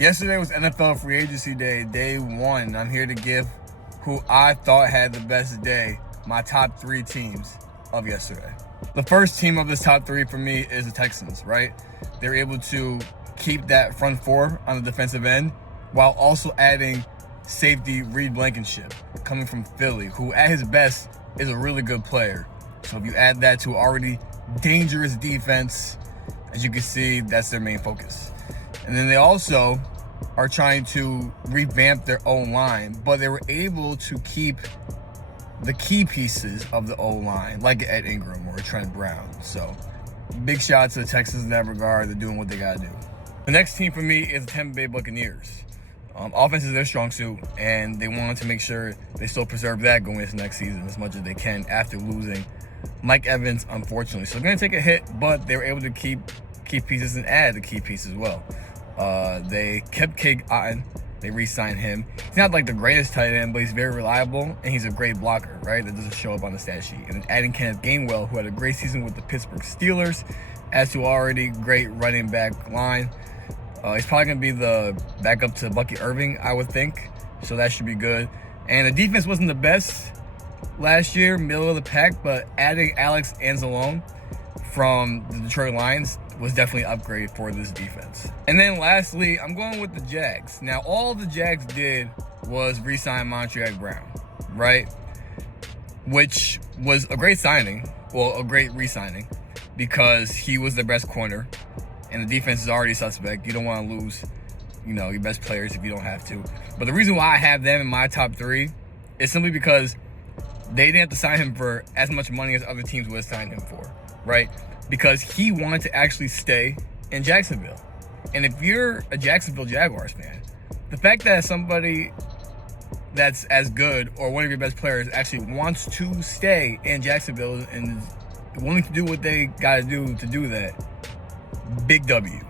Yesterday was NFL free agency day, day one. I'm here to give who I thought had the best day, my top three teams of yesterday. The first team of this top three for me is the Texans, right? They're able to keep that front four on the defensive end while also adding safety Reed Blankenship coming from Philly, who at his best is a really good player. So if you add that to already dangerous defense, as you can see, that's their main focus. And then they also are trying to revamp their O-line, but they were able to keep the key pieces of the O-line, like Ed Ingram or Trent Brown. So big shout out to the Texans in that regard. They're doing what they got to do. The next team for me is the Tampa Bay Buccaneers. Offense is their strong suit, and they wanted to make sure they still preserve that going into next season as much as they can after losing Mike Evans, unfortunately. So they're going to take a hit, but they were able to keep key pieces and add the key pieces as well. They kept Cade Otton. They re-signed him. He's not like the greatest tight end, but he's very reliable, and he's a great blocker, right? That doesn't show up on the stat sheet. And then adding Kenneth Gainwell, who had a great season with the Pittsburgh Steelers, as to already great running back line. He's probably going to be the backup to Bucky Irving, I would think. So that should be good. And the defense wasn't the best last year, middle of the pack, but adding Alex Anzalone from the Detroit Lions was definitely an upgrade for this defense. And then lastly, I'm going with the Jags. Now, all the Jags did was re-sign Montreal Brown, right? Which was a great signing, well, a great re-signing, because he was their best corner, and the defense is already suspect. You don't want to lose, your best players if you don't have to. But the reason why I have them in my top three is simply because they didn't have to sign him for as much money as other teams would have signed him for, right? Because he wanted to actually stay in Jacksonville. And if you're a Jacksonville Jaguars fan, the fact that somebody that's as good or one of your best players actually wants to stay in Jacksonville and is willing to do what they got to do that, big W.